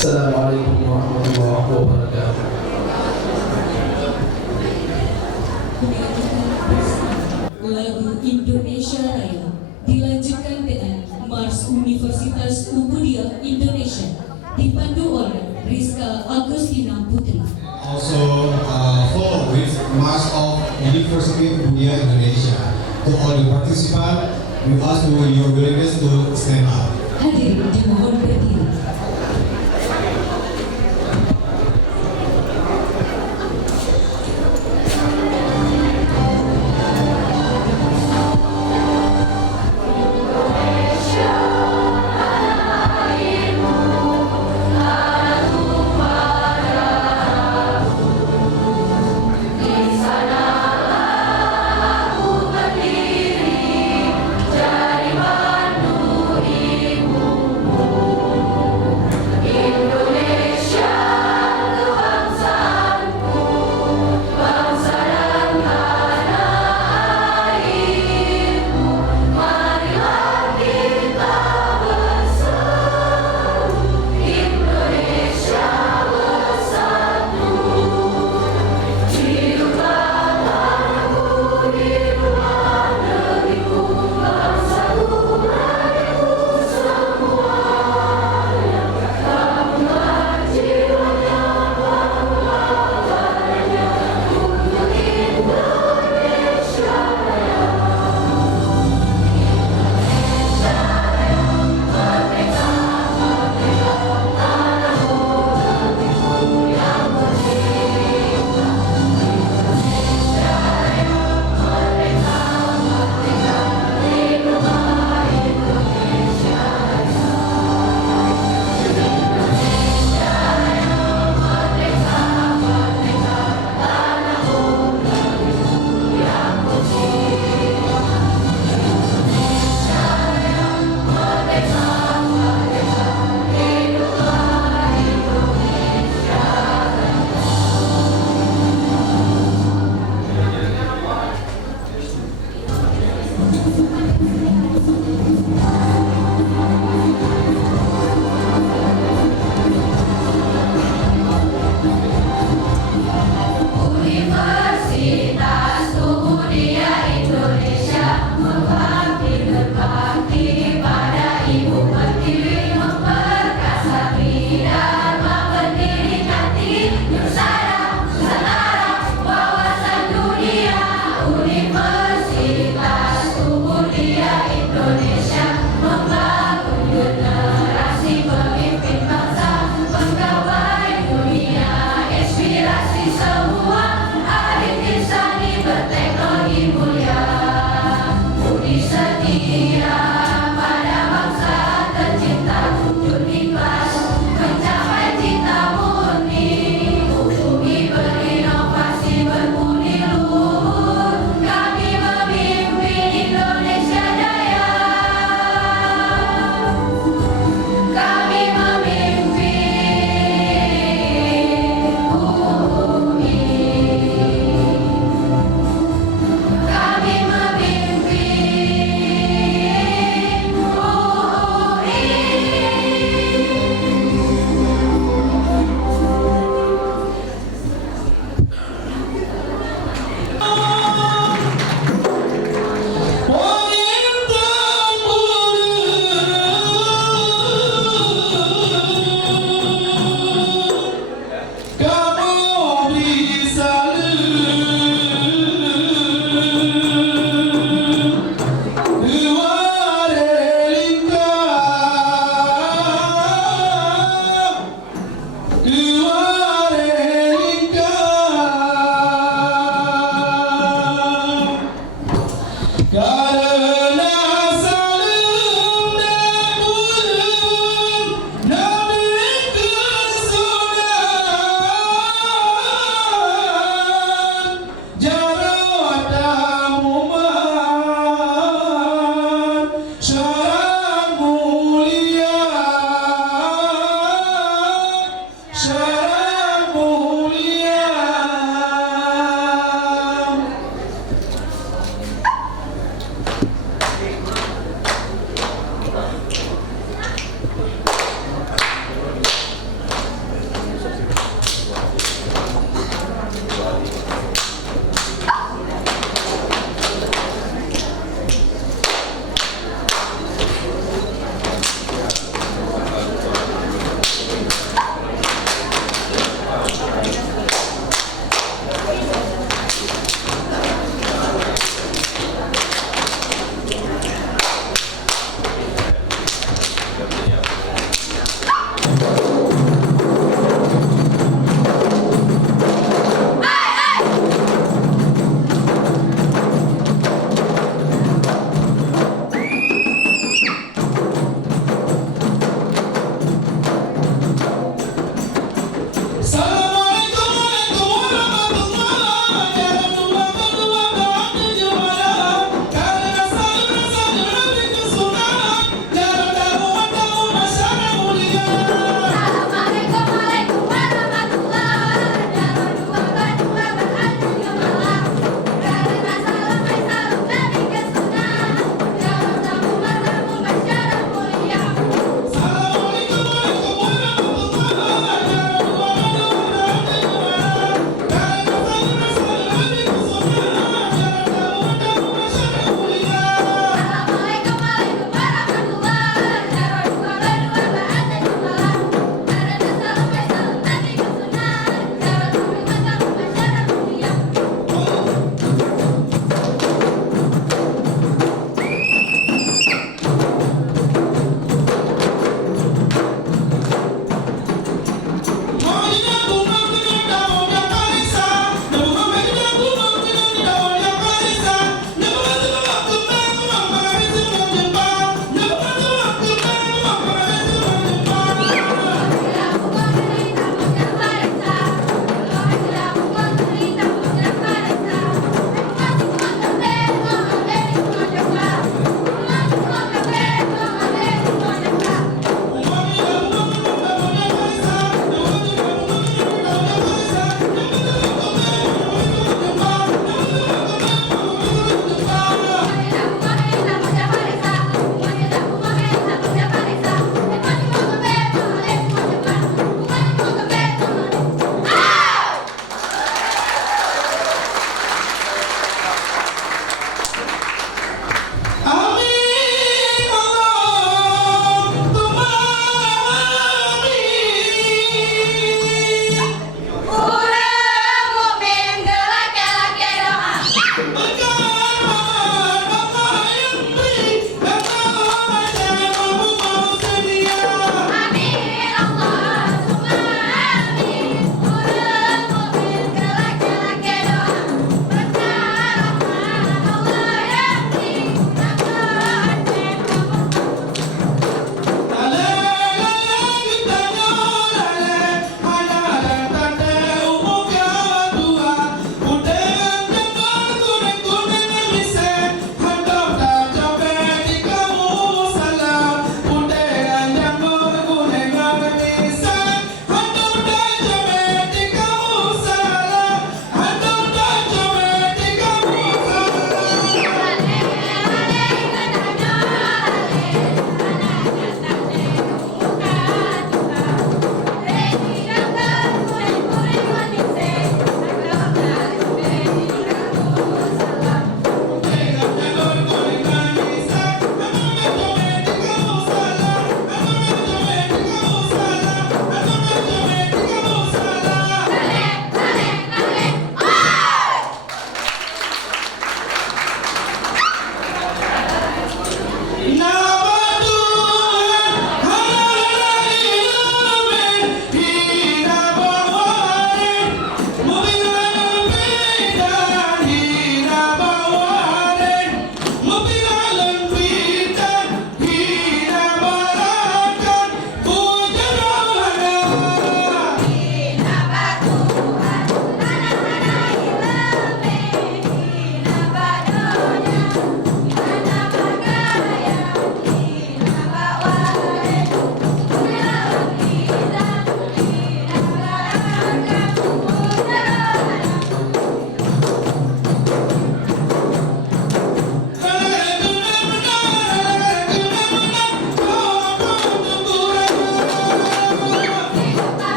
Assalamualaikum warahmatullahi wabarakatuh. Lagu Indonesia Raya dilanjutkan dengan Mars Universitas Ubudiyah Indonesia dipandu oleh Rizka Agustina Putri. Also follow with March of University of India Indonesia. To all the participants, we ask for your willingness to stand up. Hadirin dimohon berdiri.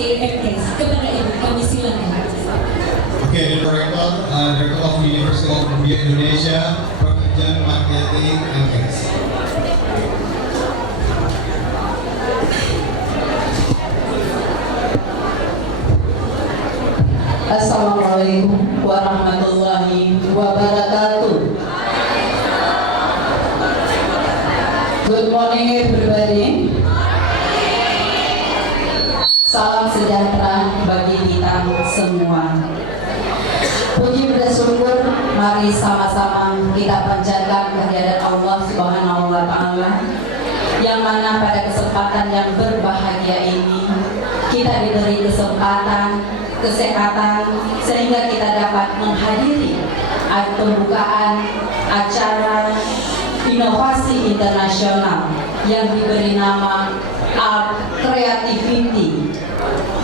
MKS. Kepada Ibu kami silakan. Okay, the Director of University of Budia Indonesia, Pekerjaan Marketing MKS. Assalamualaikum warahmatullahi wabarakatuh. Good morning everybody. Salam sejahtera bagi kita semua. Puji bersyukur, mari sama-sama kita panjatkan kehadiran Allah Subhanahu wa Ta'ala, yang mana pada kesempatan yang berbahagia ini kita diberi kesempatan, kesehatan, sehingga kita dapat menghadiri pembukaan acara inovasi internasional yang diberi nama Art Creativity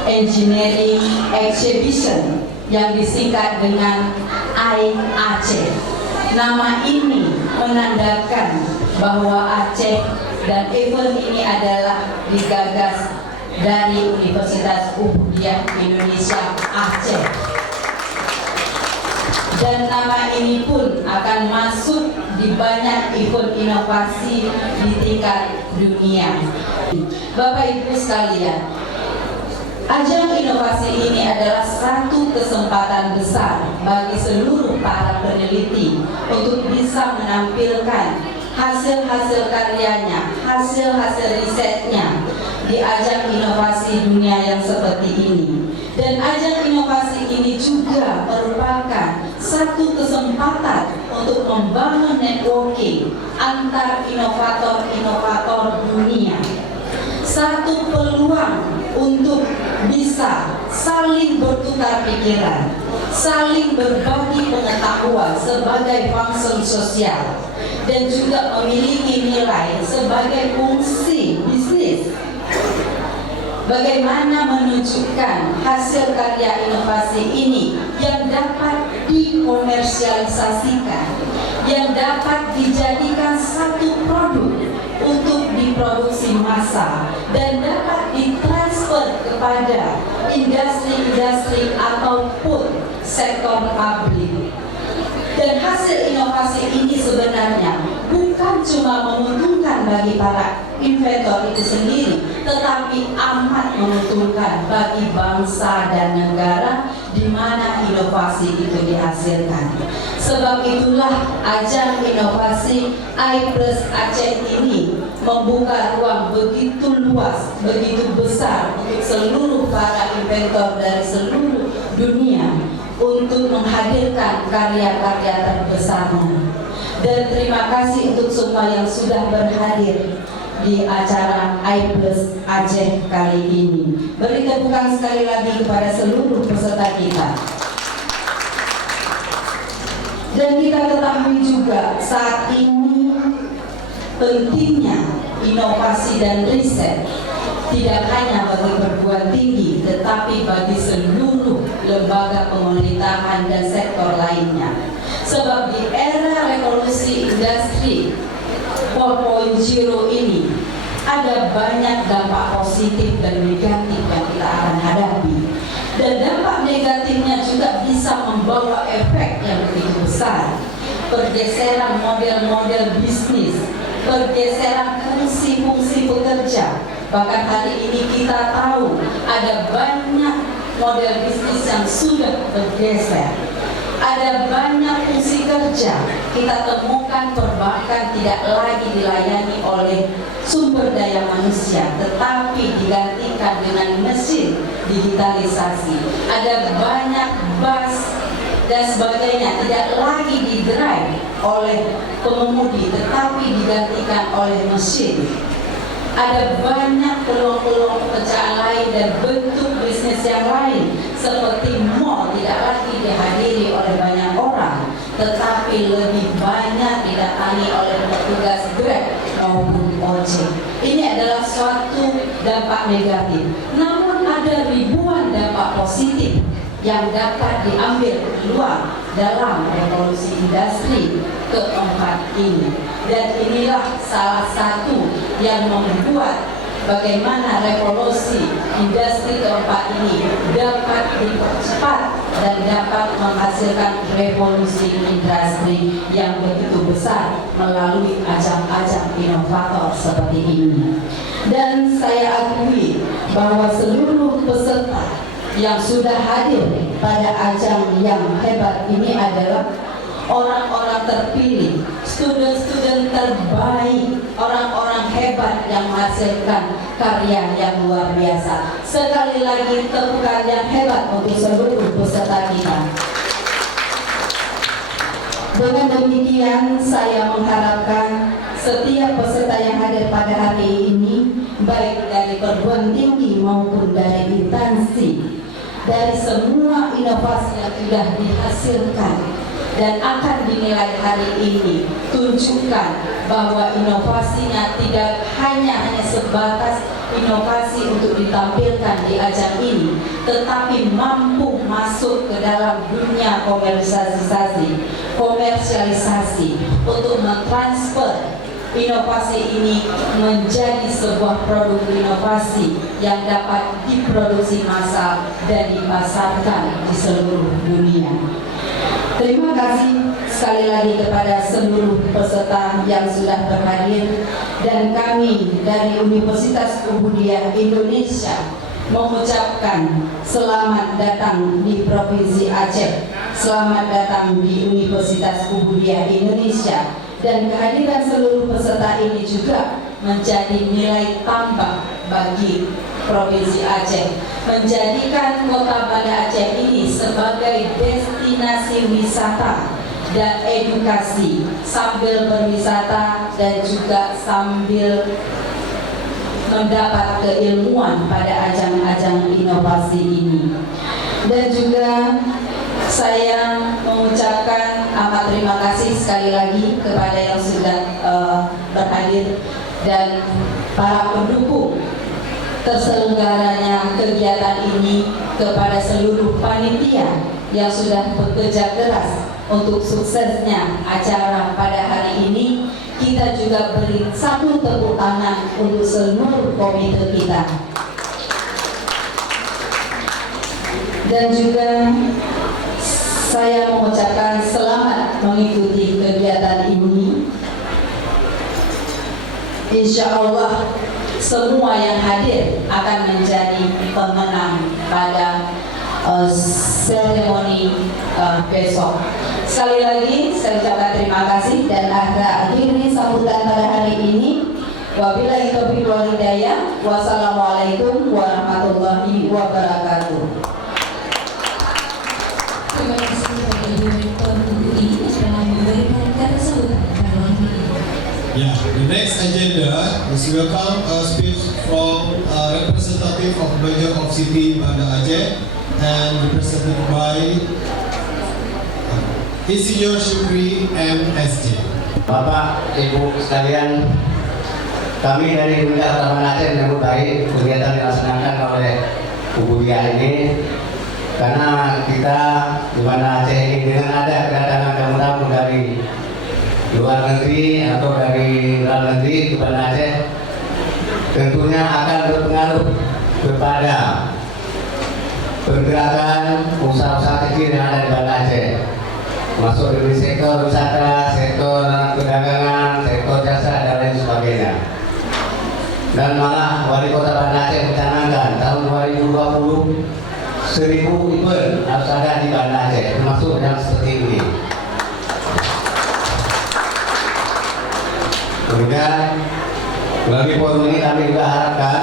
Engineering Exhibition yang disingkat dengan IAC. Nama ini menandakan bahwa Aceh dan event ini adalah digagas dari Universitas Ubudiyah Indonesia Aceh. Dan nama ini pun akan masuk di banyak event inovasi di tingkat dunia. Bapak Ibu sekalian, ajang inovasi ini adalah satu kesempatan besar bagi seluruh para peneliti untuk bisa menampilkan hasil-hasil karyanya, hasil-hasil risetnya di ajang inovasi dunia yang seperti ini. Dan ajang inovasi ini juga merupakan satu kesempatan untuk membangun networking antar inovator-inovator dunia. Satu peluang untuk bisa saling bertukar pikiran, saling berbagi pengetahuan sebagai function sosial, dan juga memiliki nilai sebagai fungsi bisnis. Bagaimana menunjukkan hasil karya inovasi ini yang dapat dikomersialisasikan, yang dapat dijadikan satu produk untuk diproduksi massa dan dapat ditransfer kepada industri-industri ataupun sektor publik. Dan hasil inovasi ini sebenarnya bukan cuma menguntungkan bagi para inventor itu sendiri, tetapi amat menguntungkan bagi bangsa dan negara di mana inovasi itu dihasilkan. Sebab itulah ajang inovasi I+ Aceh ini membuka ruang begitu luas, begitu besar untuk seluruh para inventor dari seluruh dunia untuk menghadirkan karya-karya terbesarnya. Dan terima kasih untuk semua yang sudah berhadir di acara I+ Aceh kali ini. Beri tepukan sekali lagi kepada seluruh peserta kita. Dan kita ketahui juga saat ini pentingnya inovasi dan riset tidak hanya bagi perguruan tinggi, tetapi bagi seluruh lembaga pemerintahan dan sektor lainnya. Sebab di era revolusi industri 4.0 ini ada banyak dampak positif dan negatif yang kita akan hadapi. Dan dampak negatifnya juga bisa membawa efek yang begitu besar. Pergeseran model-model bisnis, pergeseran fungsi-fungsi pekerja. Bahkan hari ini kita tahu ada banyak model bisnis yang sudah bergeser. Ada banyak fungsi kerja kita temukan perbankan tidak lagi dilayani oleh sumber daya manusia, tetapi digantikan dengan mesin digitalisasi. Ada banyak bus dan sebagainya tidak lagi di-drive oleh pengemudi, tetapi digantikan oleh mesin. Ada banyak peluang-peluang pekerjaan lain dan bentuk bisnis yang lain, seperti mall tidak lagi dihadiri oleh banyak orang, tetapi lebih banyak didatangi oleh petugas Grab maupun ojek. Ini adalah suatu dampak negatif. Namun ada ribuan dampak positif yang dapat diambil peluang dalam revolusi industri keempat ini. Dan inilah salah satu yang membuat bagaimana revolusi industri keempat ini dapat dipercepat dan dapat menghasilkan revolusi industri yang begitu besar melalui ajang-ajang inovator seperti ini. Dan saya akui bahwa seluruh peserta yang sudah hadir pada ajang yang hebat ini adalah orang-orang terpilih, student-student terbaik, orang-orang hebat yang menghasilkan karya yang luar biasa. Sekali lagi tepukan yang hebat untuk seluruh peserta kita. Dengan demikian saya mengharapkan setiap peserta yang hadir pada hari ini, baik dari perguruan tinggi maupun dari instansi, dari semua inovasi yang sudah dihasilkan dan akan dinilai hari ini, tunjukkan bahwa inovasinya tidak hanya sebatas inovasi untuk ditampilkan di ajang ini, tetapi mampu masuk ke dalam dunia komersialisasi untuk mentransfer inovasi ini menjadi sebuah produk inovasi yang dapat diproduksi massal dan dipasarkan di seluruh dunia. Terima kasih sekali lagi kepada seluruh peserta yang sudah berhadir, dan kami dari Universitas Ubudiyah Indonesia mengucapkan selamat datang di Provinsi Aceh, selamat datang di Universitas Ubudiyah Indonesia. Dan kehadiran seluruh peserta ini juga menjadi nilai tambah bagi Provinsi Aceh, menjadikan kota Banda Aceh ini sebagai destinasi wisata dan edukasi, sambil berwisata dan juga sambil mendapat keilmuan pada ajang-ajang inovasi ini. Dan juga saya mengucapkan amat terima kasih sekali lagi kepada yang sudah berhadir dan para pendukung terselenggaranya kegiatan ini, kepada seluruh panitia yang sudah bekerja keras untuk suksesnya acara pada hari ini. Kita juga beri satu tepuk tangan untuk seluruh komite kita. Dan juga saya mengucapkan selamat mengikuti kegiatan ini. Insya Allah semua yang hadir akan menjadi pemenang pada seremoni besok. Sekali lagi saya ucapkan terima kasih dan akhiri sambutan pada hari ini. Wabillahi taufiq wal hidayah. Wassalamualaikum warahmatullahi wabarakatuh. Terima kasih kepada Ibu Rektor UUI telah memberikan kata sambutan pada hari ini. Yeah, the next agenda is welcome a speech from a representative of Mayor of City Banda Aceh and represented by Insinyur Syukri MSc. Bapak, Ibu sekalian, kami dari Pemerintah Kota Banda Aceh menyambut baik kegiatan yang dilaksanakan oleh Ubudiyah ini, karena kita di Banda Aceh ini dengan ada kedatangan tamu-tamu dari luar negeri atau dari dalam negeri di Banda Aceh, tentunya akan berpengaruh kepada pergerakan usaha-usaha kecil yang ada di Banda Aceh, masuk dari sektor wisata, sektor perdagangan, sektor jasa dan lain sebagainya. Dan malah Wali Kota Banda Aceh mencanangkan tahun 2020 1000 event harus ada di Banda Aceh, termasuk yang seperti ini. Kemudian melalui forum ini kami juga harapkan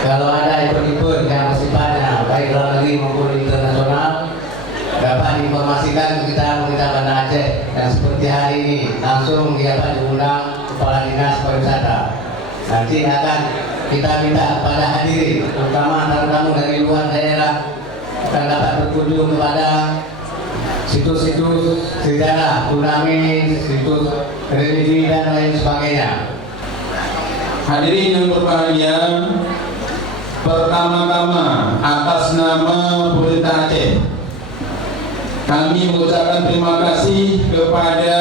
kalau ada event-event yang bersifatnya baik dalam negeri maupun internasional dapat diinformasikan ke kita Pemerintah Banda Aceh, dan seperti hari ini langsung dapat diundang Kepala Dinas Pariwisata. Nanti akan kita minta kepada hadirin, terutama tamu-tamu dari luar daerah, akan dapat berkunjung kepada situs-situs sejarah, turnamen, situs religi dan lain sebagainya. Hadirin yang berbahagia, pertama-tama atas nama Pemerintah Aceh, kami mengucapkan terima kasih kepada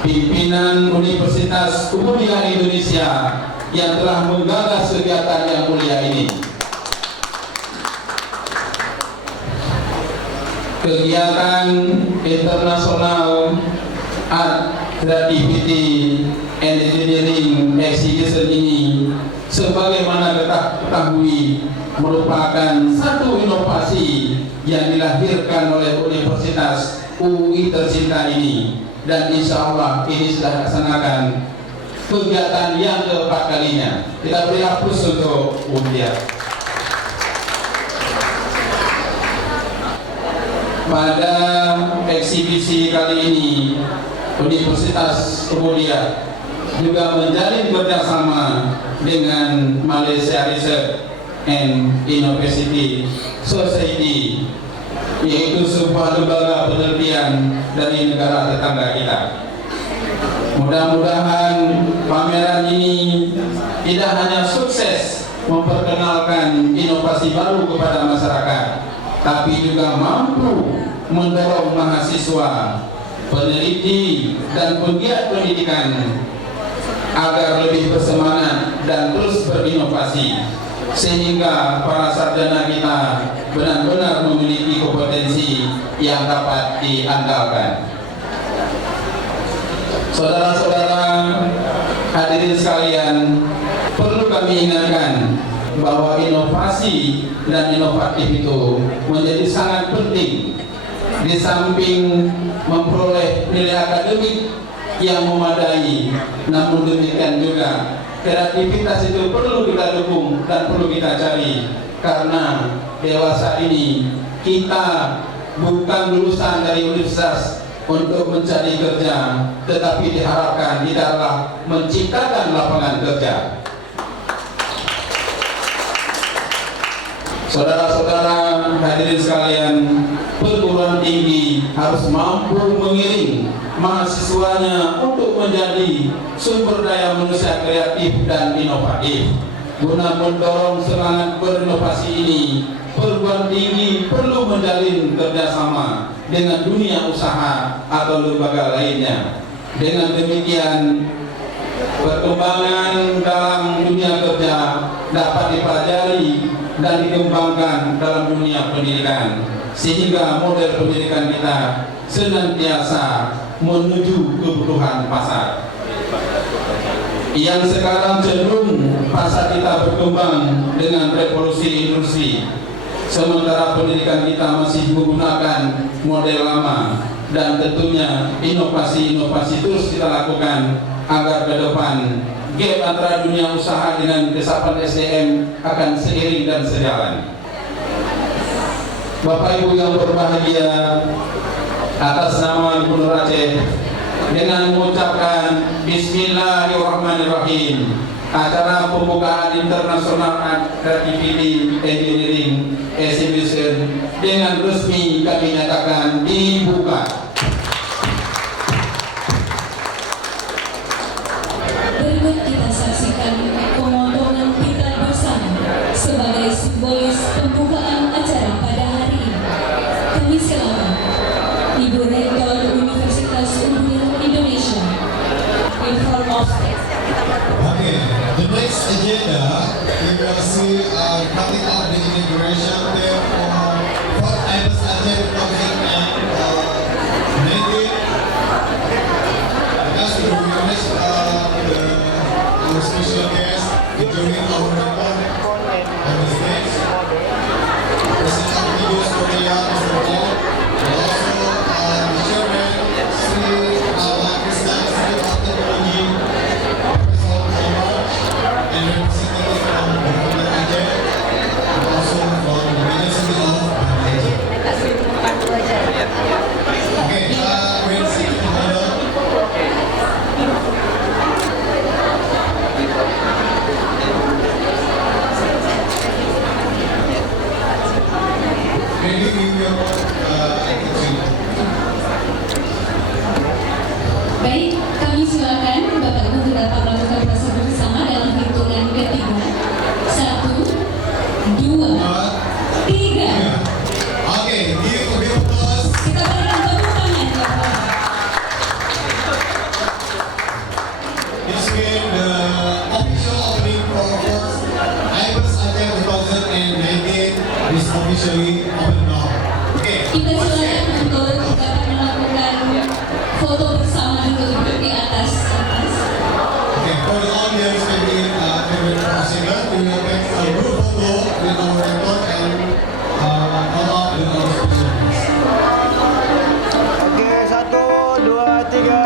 pimpinan Universitas Ubudiyah Indonesia yang telah menggagas kegiatan yang mulia ini. Kegiatan internasional art, creativity, and engineering exhibition ini sebagaimana kita ketahui merupakan satu inovasi yang dilahirkan oleh Universitas UI tercinta ini, dan insya Allah ini sudah dilaksanakan kegiatan yang keempat kalinya. Kita beri aplaus untuk Umbia. Pada eksibisi kali ini, Universitas Umbia juga menjalin kerjasama dengan Malaysia Research and Innovation Society, yaitu sebuah lembaga penelitian dari negara tetangga kita. Mudah-mudahan pameran ini tidak hanya sukses memperkenalkan inovasi baru kepada masyarakat, tapi juga mampu mendorong mahasiswa, peneliti, dan penggiat pendidikan agar lebih bersemangat dan terus berinovasi, sehingga para sarjana kita benar-benar memiliki kompetensi yang dapat diandalkan. Saudara-saudara hadirin sekalian, perlu kami ingatkan bahwa inovasi dan inovatif itu menjadi sangat penting. Di samping memperoleh nilai akademik yang memadai, namun demikian juga kreativitas itu perlu kita dukung dan perlu kita cari, karena dewasa ini kita bukan lulusan dari universitas untuk mencari kerja, tetapi diharapkan kita adalah menciptakan lapangan kerja. Saudara-saudara hadirin sekalian, perguruan tinggi harus mampu mengiring mahasiswanya untuk menjadi sumber daya manusia kreatif dan inovatif. Guna mendorong semangat berinovasi ini, perguruan tinggi perlu menjalin kerjasama dengan dunia usaha atau lembaga lainnya. Dengan demikian, perkembangan dalam dunia kerja dapat dipelajari dan dikembangkan dalam dunia pendidikan, sehingga model pendidikan kita senantiasa menuju kebutuhan pasar. Yang sekarang cenderung pasar kita berkembang dengan revolusi industri, sementara pendidikan kita masih menggunakan model lama, dan tentunya inovasi-inovasi terus kita lakukan agar ke depan gap antara dunia usaha dengan resapan SDM akan seiring dan sejalan. Bapak Ibu yang berbahagia, atas nama Gubernur Aceh, dengan mengucapkan Bismillahirrahmanirrahim, acara pembukaan International Art Creativity Engineering Exhibition dengan resmi kami nyatakan dibuka. Berikut kita saksikan pemotongan kita bersama sebagai simbolis pembukaan acara pada hari ini. Kami silakan Ibu Rektor Universitas Unggul Indonesia in front of Okay, the next agenda, we will see cutting off the inauguration day for IBES Aceh 2019. As we witness our special guest during our report on the stage, President of Videos Korea, Mr. Paul, and also the Chairman, Sri Krishna Institute of Technology, and representative from the Government Aceh, and also from the Ministry of Aceh. Okay, we'll see you later. Maybe we will Baik, kami silakan Bapak Ibu untuk dapat melakukan prosedur bersama dalam hitungan ketiga. 1, 2, 3. Okay, give applause. Kita berikan tepuk tangan Bapak. It's been the official opening is officially open now. Okay. Kita silakan untuk dapat melakukan foto bersama dulu di atas. Okay, for the audience, maybe everyone possible, we will make a group photo with our record and come up with our special guest. Oke, 1, 2, 3.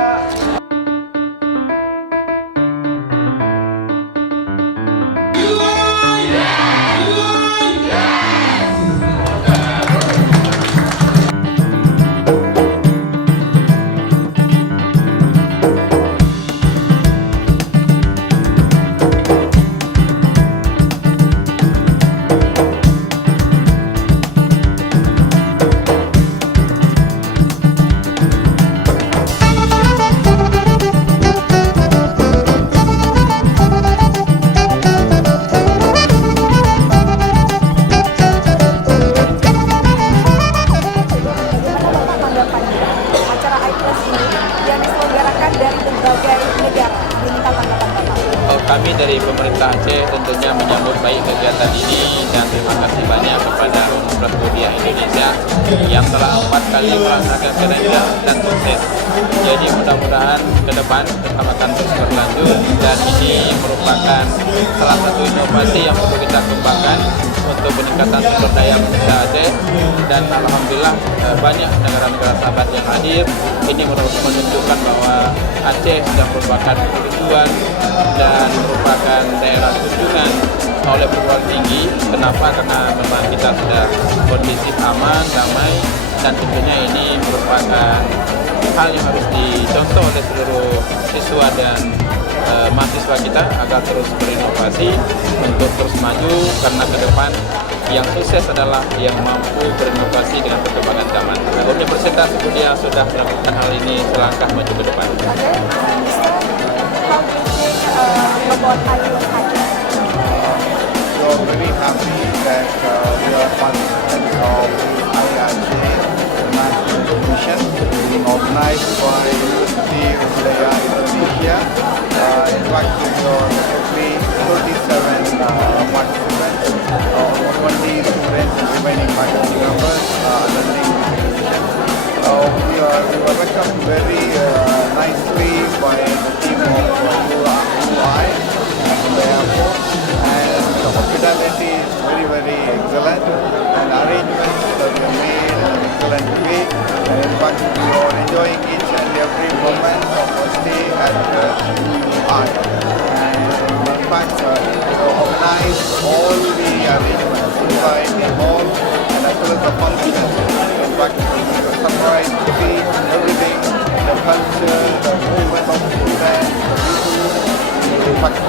Acara IPLUS ini yang diselenggarakan dari berbagai negara. Minta tanggapan Bapak. Kami dari pemerintah Aceh tentunya menyambut baik kegiatan ini dan terima kasih banyak kepada Universitas Muhammadiyah Indonesia yang telah 4 kali melaksanakan keren dan sukses. Jadi mudah-mudahan ke depan tetap akan terus berlanjut dan ini merupakan salah satu inovasi yang perlu kita kembangkan untuk peningkatan sumber daya manusia Aceh, dan alhamdulillah banyak negara-negara sahabat yang hadir. Ini menunjukkan bahwa Aceh sudah merupakan tujuan dan merupakan daerah kunjungan oleh perguruan tinggi. Kenapa? Karena memang kita sudah kondisif, aman, damai, dan tentunya ini merupakan hal yang harus dicontoh oleh seluruh siswa dan mahasiswa kita agar terus berinovasi untuk terus maju, karena ke depan yang sukses adalah yang mampu berinovasi dengan perkembangan zaman. Universitas Muhammadiyah sudah melakukan hal ini selangkah maju ke depan. Okay, Mr. How do you think about IPLUS Aceh? So very happy that we are participants of IAC International Mission being organized by University of Muhammadiyah Indonesia. In fact, there are totally 37 participants, 20 students and remaining faculty members attending this exhibition. We were welcomed very nicely by the team of UI from the airport, and the hospitality is very, very excellent, and arrangements that were made in an excellent way. In fact, we are enjoying each and every moment of our stay at UI. And in fact, organize all the arrangements inside the hall and as well as the functions. In fact, we were surprised to see everything, the culture, the movement of students, the people. In fact,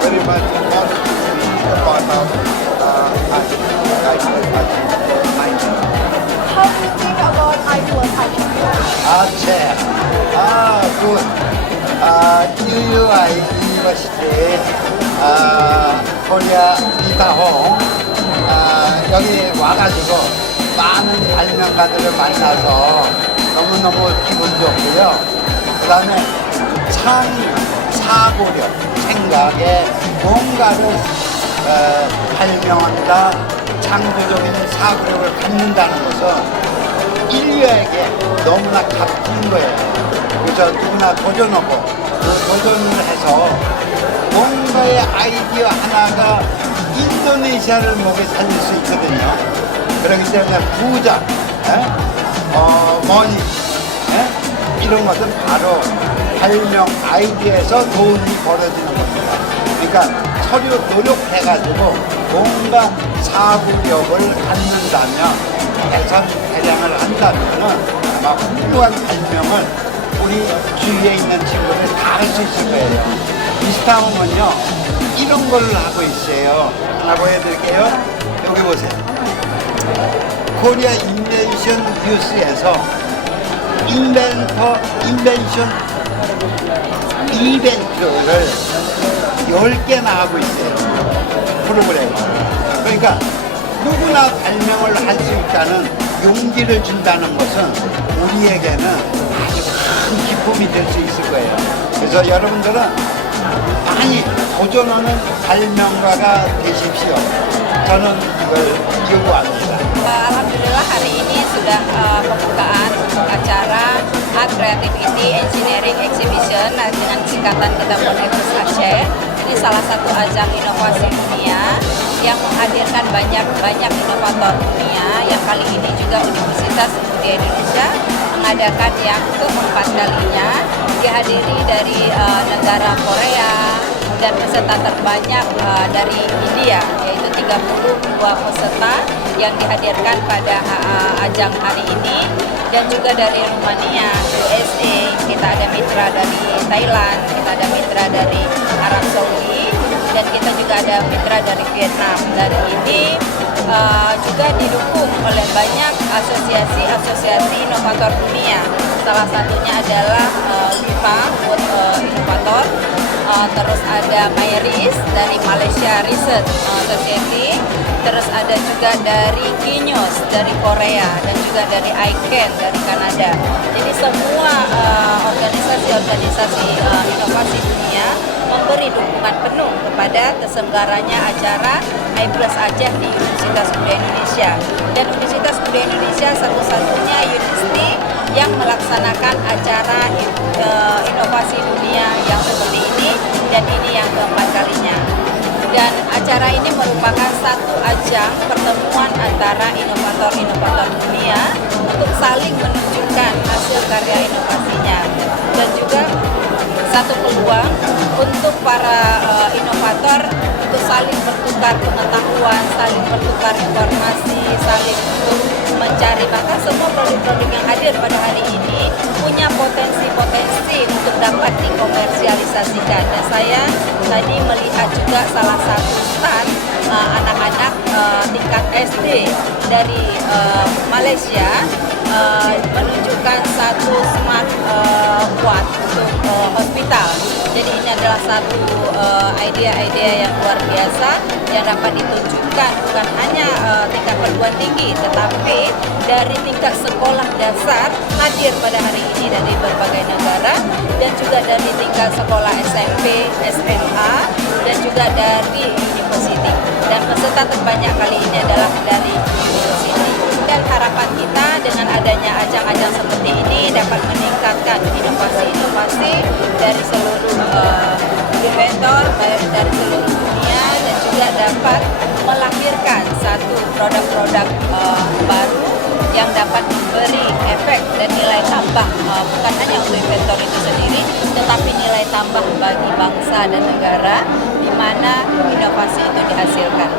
very much honored to be a part of IPLUS Aceh. How do you think about IPLUS Aceh? Aceh, good. UUI University, 코리아 이타홍, 여기 와가지고 많은 발명가들을 만나서 너무너무 기분 좋고요. 그 다음에 사고력, 생각에 뭔가를 발명한다, 창조적인 사고력을 갖는다는 것은 인류에게 너무나 값진 거예요. 그래서 누구나 도전하고 그 도전을 해서 뭔가의 아이디어 하나가 인도네시아를 목에 살릴 수 있거든요. 그렇기 때문에 부자, 머니, 이런 것은 바로 발명 아이디어에서 돈이 벌어지는 겁니다. 그러니까 서로 노력해가지고 뭔가 사고력을 갖는다면, 개선 개량을 한다면은 아마 훌륭한 발명을 우리 주위에 있는 친구들 다 할 수 있을 거예요. 비슷하면요, 이런 걸 하고 있어요. 하나 보여드릴게요. 여기 보세요. 코리아 인벤션 뉴스에서 인벤션 이벤트를 10개나 하고 있어요. 프로그램. 그러니까 누구나 발명을 할 수 있다는 용기를 준다는 것은 우리에게는 아주 큰 기쁨이 될 수 있을 거예요. 그래서 여러분들은 많이 도전하는 발명가가 되십시오. 저는 이걸 요구합니다. Creativity Engineering Exhibition dengan singkatan kita Ponefus Aceh. Ini salah satu ajang inovasi dunia yang menghadirkan banyak inovator dunia, yang kali ini juga Universitas Muda Indonesia mengadakan yang keempat kalinya, dihadiri dari negara Korea dan peserta terbanyak dari India, yaitu 32 peserta yang dihadirkan pada ajang hari ini, dan juga dari Rumania, USA, kita ada mitra dari Thailand, kita ada mitra dari Arab Saudi, dan kita juga ada mitra dari Vietnam. Dan ini juga didukung oleh banyak asosiasi inovator dunia. Salah satunya adalah LIPA World Innovator, terus ada MyRIS dari Malaysia Research Society, terus ada juga dari Kinyos dari Korea, dan juga dari ICANN dari Kanada. Jadi semua organisasi inovasi dunia memberi dukungan penuh kepada terselenggaranya acara IPLUS Aceh di Universitas Muda Indonesia. Dan Universitas Muda Indonesia satu-satunya universiti yang melaksanakan acara inovasi dunia yang seperti ini, dan ini yang keempat kalinya. Dan acara ini merupakan satu ajang pertemuan antara inovator-inovator dunia untuk saling menunjukkan hasil karya inovasinya, dan juga satu peluang untuk para inovator untuk saling bertukar pengetahuan, saling bertukar informasi, saling untuk mencari, maka semua produk-produk yang hadir pada hari ini punya potensi untuk dapat dikomersialisasikan. Dan saya tadi melihat juga salah satu stand anak-anak tingkat SD dari Malaysia menunjukkan satu smart watt untuk hospital. Jadi ini adalah satu idea-idea yang luar biasa yang dapat ditunjukkan bukan hanya tingkat perguruan tinggi, tetapi dari tingkat sekolah dasar hadir pada hari ini dari berbagai negara, dan juga dari tingkat sekolah SMP, SMA, dan juga dari university. Dan peserta terbanyak kali ini adalah dari university. Dan harapan kita dengan adanya ajang-ajang seperti ini dapat meningkatkan inovasi-inovasi dari seluruh inventor dari seluruh dunia, dan juga dapat melahirkan satu produk-produk baru yang dapat memberi efek dan nilai tambah bukan hanya untuk inventor itu sendiri, tetapi nilai tambah bagi bangsa dan negara di mana inovasi itu dihasilkan.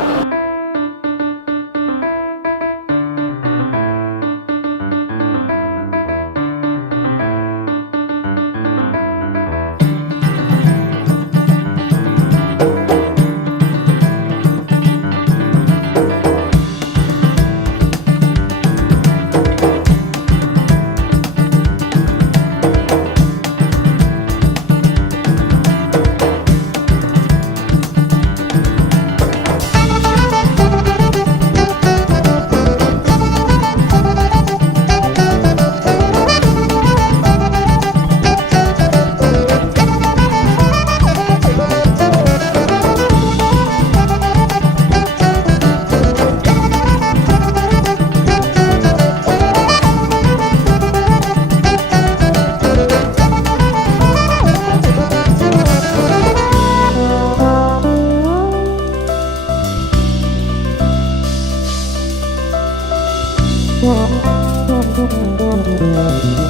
Thank you.